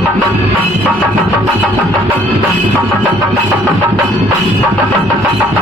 Thank you.